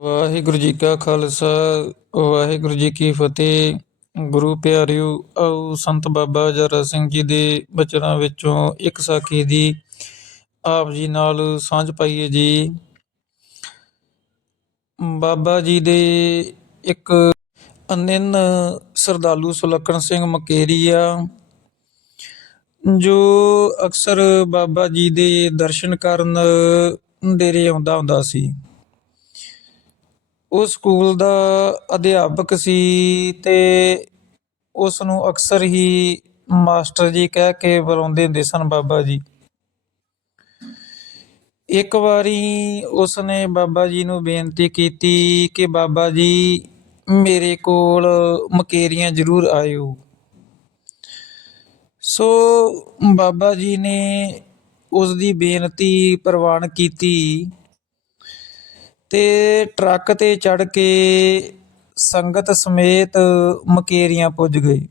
ਵਾਹਿਗੁਰੂ ਜੀ ਕਾ ਖਾਲਸਾ, ਵਾਹਿਗੁਰੂ ਜੀ ਕੀ ਫਤਿਹ। ਗੁਰੂ ਪਿਆਰਿਓ, ਆਓ ਸੰਤ ਬਾਬਾ ਜਰਾ ਸਿੰਘ ਜੀ ਦੇ ਬਚਨਾਂ ਵਿੱਚੋਂ ਇੱਕ ਸਾਖੀ ਦੀ ਆਪ ਜੀ ਨਾਲ ਸਾਂਝ ਪਾਈਏ ਜੀ। ਬਾਬਾ ਜੀ ਦੇ ਇੱਕ ਅਨਿੰਨ ਸਰਦਾਲੂ ਸੁਲੱਖਣ ਸਿੰਘ ਮਕੇਰੀਆ, ਜੋ ਅਕਸਰ ਬਾਬਾ ਜੀ ਦੇ ਦਰਸ਼ਨ ਕਰਨ ਡੇਰੇ ਆਉਂਦਾ ਹੁੰਦਾ ਸੀ। ਉਹ ਸਕੂਲ ਦਾ ਅਧਿਆਪਕ ਸੀ ਤੇ ਉਸ ਨੂੰ ਅਕਸਰ ਹੀ ਮਾਸਟਰ ਜੀ ਕਹਿ ਕੇ ਬੁਲਾਉਂਦੇ ਹੁੰਦੇ ਸਨ ਬਾਬਾ ਜੀ। ਇੱਕ ਵਾਰੀ ਉਸ ਨੇ ਬਾਬਾ ਜੀ ਨੂੰ ਬੇਨਤੀ ਕੀਤੀ ਕਿ ਬਾਬਾ ਜੀ, ਮੇਰੇ ਕੋਲ ਮਕੇਰੀਆਂ ਜ਼ਰੂਰ ਆਇਓ। ਸੋ ਬਾਬਾ ਜੀ ਨੇ ਉਸ ਦੀ ਬੇਨਤੀ ਪ੍ਰਵਾਨ ਕੀਤੀ। ਤੇ ਟਰੱਕ ਤੇ ਚੜ ਕੇ ਸੰਗਤ ਸਮੇਤ ਮਕੇਰੀਆਂ ਪੁੱਜ ਗਏ।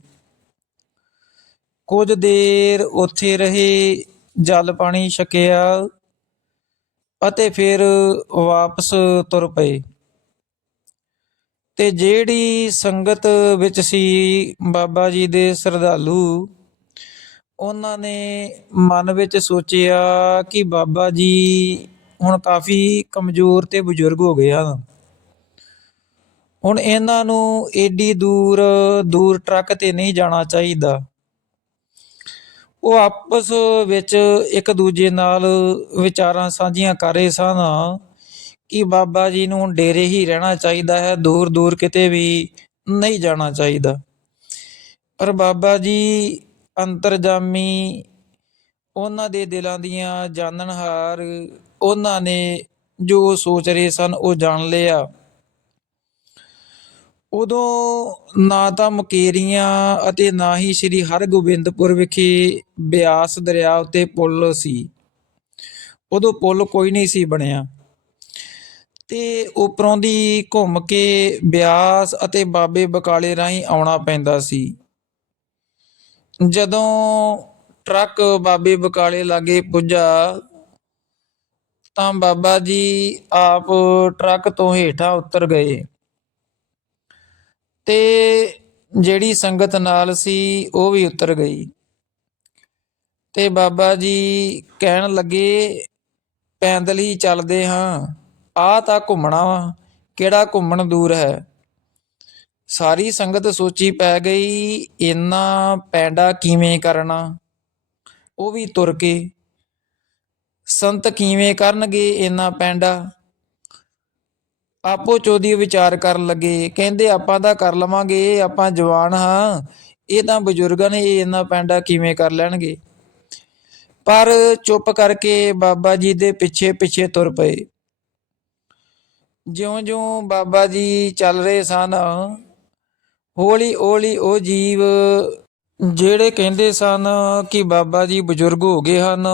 ਕੁਝ ਦੇਰ ਉੱਥੇ ਰਹੇ, ਜਲ ਪਾਣੀ ਛਕਿਆ ਅਤੇ ਫਿਰ ਵਾਪਸ ਤੁਰ ਪਏ। ਤੇ ਜਿਹੜੀ ਸੰਗਤ ਵਿੱਚ ਸੀ ਬਾਬਾ ਜੀ ਦੇ ਸਰਦਾਲੂ ਉਹਨਾਂ ਨੇ ਮਨ ਵਿੱਚ ਸੋਚਿਆ ਕਿ ਬਾਬਾ ਜੀ ਹੁਣ ਕਾਫੀ ਕਮਜ਼ੋਰ ਤੇ ਬਜ਼ੁਰਗ ਹੋ ਗਏ ਹਨ ਹੁਣ ਇਹਨਾਂ ਨੂੰ ਏਡੀ ਦੂਰ ਦੂਰ ਟਰੱਕ ਤੇ ਨਹੀਂ ਜਾਣਾ ਚਾਹੀਦਾ। ਉਹ ਆਪਸ ਵਿੱਚ ਇੱਕ ਦੂਜੇ ਨਾਲ ਵਿਚਾਰਾਂ ਸਾਂਝੀਆਂ ਕਰ ਰਹੇ ਸਨ ਕਿ ਬਾਬਾ ਜੀ ਨੂੰ ਡੇਰੇ ਹੀ ਰਹਿਣਾ ਚਾਹੀਦਾ ਹੈ, ਦੂਰ ਦੂਰ ਕਿਤੇ ਵੀ ਨਹੀਂ ਜਾਣਾ ਚਾਹੀਦਾ। ਪਰ ਬਾਬਾ ਜੀ ਅੰਤਰਜਾਮੀ ਉਹਨਾਂ ਦੇ ਦਿਲਾਂ ਦੀਆਂ ਜਾਣਨਹਾਰ ਉਹਨਾਂ ਨੇ ਜੋ ਸੋਚ ਰਹੇ ਸਨ ਉਹ ਜਾਣ ਲਿਆ। ਉਦੋਂ ਨਾ ਤਾਂ ਮਕੇਰੀਆਂ ਅਤੇ ਨਾ ਹੀ ਸ੍ਰੀ ਹਰਗੋਬਿੰਦਪੁਰ ਵਿਖੇ ਬਿਆਸ ਦਰਿਆ ਉੱਤੇ ਪੁਲ ਸੀ। ਉਦੋਂ ਪੁਲ ਕੋਈ ਨਹੀਂ ਸੀ ਬਣਿਆ। ਤੇ ਉਪਰੋਂ ਦੀ ਘੁੰਮ ਕੇ ਬਿਆਸ ਅਤੇ ਬਾਬੇ ਬਕਾਲੇ ਰਾਹੀਂ ਆਉਣਾ ਪੈਂਦਾ ਸੀ। ਜਦੋਂ ਟਰੱਕ ਬਾਬੇ ਬਕਾਲੇ ਲਾਗੇ ਪੁੱਜਾ ਤਾਂ ਬਾਬਾ ਜੀ ਆਪ ਟਰੱਕ ਤੋਂ ਹੇਠਾਂ ਉਤਰ ਗਏ। ਤੇ ਜਿਹੜੀ ਸੰਗਤ ਨਾਲ ਸੀ, ਉਹ ਵੀ ਉਤਰ ਗਈ। ਤੇ ਬਾਬਾ ਜੀ ਕਹਿਣ ਲੱਗੇ, ਪੈਦਲ ਹੀ ਚੱਲਦੇ ਹਾਂ ਆ ਤਾਂ ਘੁੰਮਣਾ ਵਾ, ਕਿਹੜਾ ਘੁੰਮਣ ਦੂਰ ਹੈ? ਸਾਰੀ ਸੰਗਤ ਸੋਚੀ ਪੈ ਗਈ, ਇੰਨਾ ਪੈਂਡਾ ਕਿਵੇਂ ਕਰਨਾ? ਉਹ ਵੀ ਤੁਰ ਕੇ ਸੰਤ ਕਿਵੇਂ ਕਰਨਗੇ ਇੰਨਾ ਪੈਂਡਾ? ਆਪੋ ਚੋਦੀ ਵਿਚਾਰ ਕਰਨ ਲੱਗੇ, ਕਹਿੰਦੇ ਆਪਾਂ ਤਾਂ ਕਰ ਲਵਾਂਗੇ, ਆਪਾਂ ਜਵਾਨ ਹਾਂ। ਇਹ ਤਾਂ ਬਜ਼ੁਰਗਾਂ ਨੇ ਇਹ ਇੰਨਾ ਪੈਂਡਾ ਕਿਵੇਂ ਕਰ ਲੈਣਗੇ? ਪਰ ਚੁੱਪ ਕਰਕੇ ਬਾਬਾ ਜੀ ਦੇ ਪਿੱਛੇ ਪਿੱਛੇ ਤੁਰ ਪਏ। ਜਿਉਂ-ਜਿਉਂ ਬਾਬਾ ਜੀ ਚੱਲ ਰਹੇ ਸਨ ਹੌਲੀ ਹੌਲੀ ਉਹ ਜੀਵ ਜਿਹੜੇ ਕਹਿੰਦੇ ਸਨ ਕਿ ਬਾਬਾ ਜੀ ਬਜ਼ੁਰਗ ਹੋ ਗਏ ਹਨ,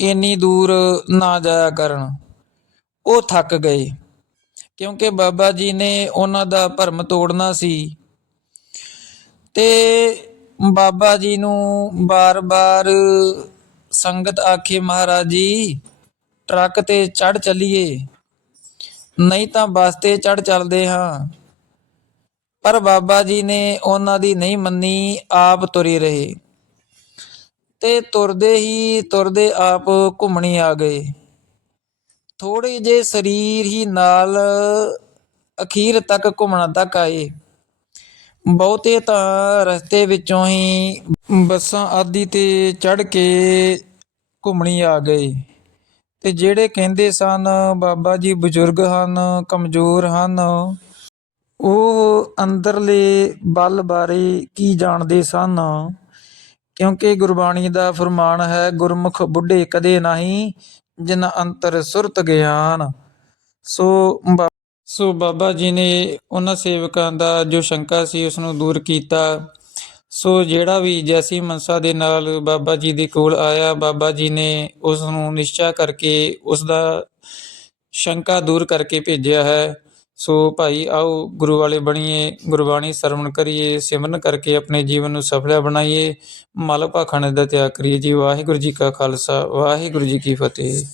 ਇੰਨੀ ਦੂਰ ਨਾ ਜਾਇਆ ਕਰਨ। ਉਹ ਥੱਕ ਗਏ, ਕਿਉਂਕਿ ਬਾਬਾ ਜੀ ਨੇ ਉਹਨਾਂ ਦਾ ਭਰਮ ਤੋੜਨਾ ਸੀ। ਤੇ ਬਾਬਾ ਜੀ ਨੂੰ ਬਾਰ-ਬਾਰ ਸੰਗਤ ਆਖੇ, ਮਹਾਰਾਜ ਜੀ, ਟਰੱਕ ਤੇ ਚੜ ਚੱਲੀਏ, ਨਹੀਂ ਤਾਂ ਬੱਸ ਤੇ ਚੜ ਚੱਲਦੇ ਹਾਂ। ਪਰ ਬਾਬਾ ਜੀ ਨੇ ਉਹਨਾਂ ਦੀ ਨਹੀਂ ਮੰਨੀ, ਆਪ ਤੁਰੇ ਰਹੇ। ਤੇ ਤੁਰਦੇ ਹੀ ਤੁਰਦੇ ਆਪ ਘੁੰਮਣੀ ਆ ਗਏ। ਥੋੜੇ ਜੇ ਸਰੀਰ ਹੀ ਨਾਲ ਅਖੀਰ ਤੱਕ ਘੁੰਮਣਾ ਤੱਕ ਆਏ। ਬਹੁਤੇ ਤਾਂ ਰਸਤੇ ਵਿੱਚੋਂ ਹੀ ਬੱਸਾਂ ਆਦੀ ਤੇ ਚੜ ਕੇ ਘੁੰਮਣੀ ਆ ਗਏ। ਤੇ ਜਿਹੜੇ ਕਹਿੰਦੇ ਸਨ, ਬਾਬਾ ਜੀ ਬਜ਼ੁਰਗ ਹਨ, ਕਮਜ਼ੋਰ ਹਨ ਉਹ ਅੰਦਰਲੇ ਬਲ ਬਾਰੇ ਕੀ ਜਾਣਦੇ ਸਨ? ਕਿਉਂਕਿ ਗੁਰਬਾਣੀ ਦਾ ਫਰਮਾਨ ਹੈ, ਗੁਰਮੁਖ ਬੁੱਢੇ ਕਦੇ ਨਹੀਂ ਜਿਨ ਅੰਤਰ ਸੁਰਤ ਗਿਆਨ। ਸੋ ਬਾ- ਸੋ ਬਾਬਾ ਜੀ ਨੇ ਉਹਨਾਂ ਸੇਵਕਾਂ ਦਾ ਜੋ ਸ਼ੰਕਾ ਸੀ ਉਸ ਨੂੰ ਦੂਰ ਕੀਤਾ। ਸੋ ਜਿਹੜਾ ਵੀ ਜੈਸੀ ਮਨਸਾ ਦੇ ਨਾਲ ਬਾਬਾ ਜੀ ਦੇ ਕੋਲ ਆਇਆ, ਬਾਬਾ ਜੀ ਨੇ ਉਸ ਨੂੰ ਨਿਸ਼ਚਾ ਕਰਕੇ ਉਸ ਦਾ ਸ਼ੰਕਾ ਦੂਰ ਕਰਕੇ ਭੇਜਿਆ ਹੈ। ਸੋ ਭਾਈ, ਆਓ ਗੁਰੂ ਵਾਲੇ ਬਣੀਏ, ਗੁਰਬਾਣੀ ਸਰਵਣ ਕਰੀਏ, ਸਿਮਰਨ ਕਰਕੇ ਆਪਣੇ ਜੀਵਨ ਨੂੰ ਸਫਲਾ ਬਣਾਈਏ, ਮਲ ਭਾਖਣ ਦਾ ਤਿਆਗ ਕਰੀਏ ਜੀ। ਵਾਹਿਗੁਰੂ ਜੀ ਕਾ ਖਾਲਸਾ, ਵਾਹਿਗੁਰੂ ਜੀ ਕੀ ਫਤਿਹ।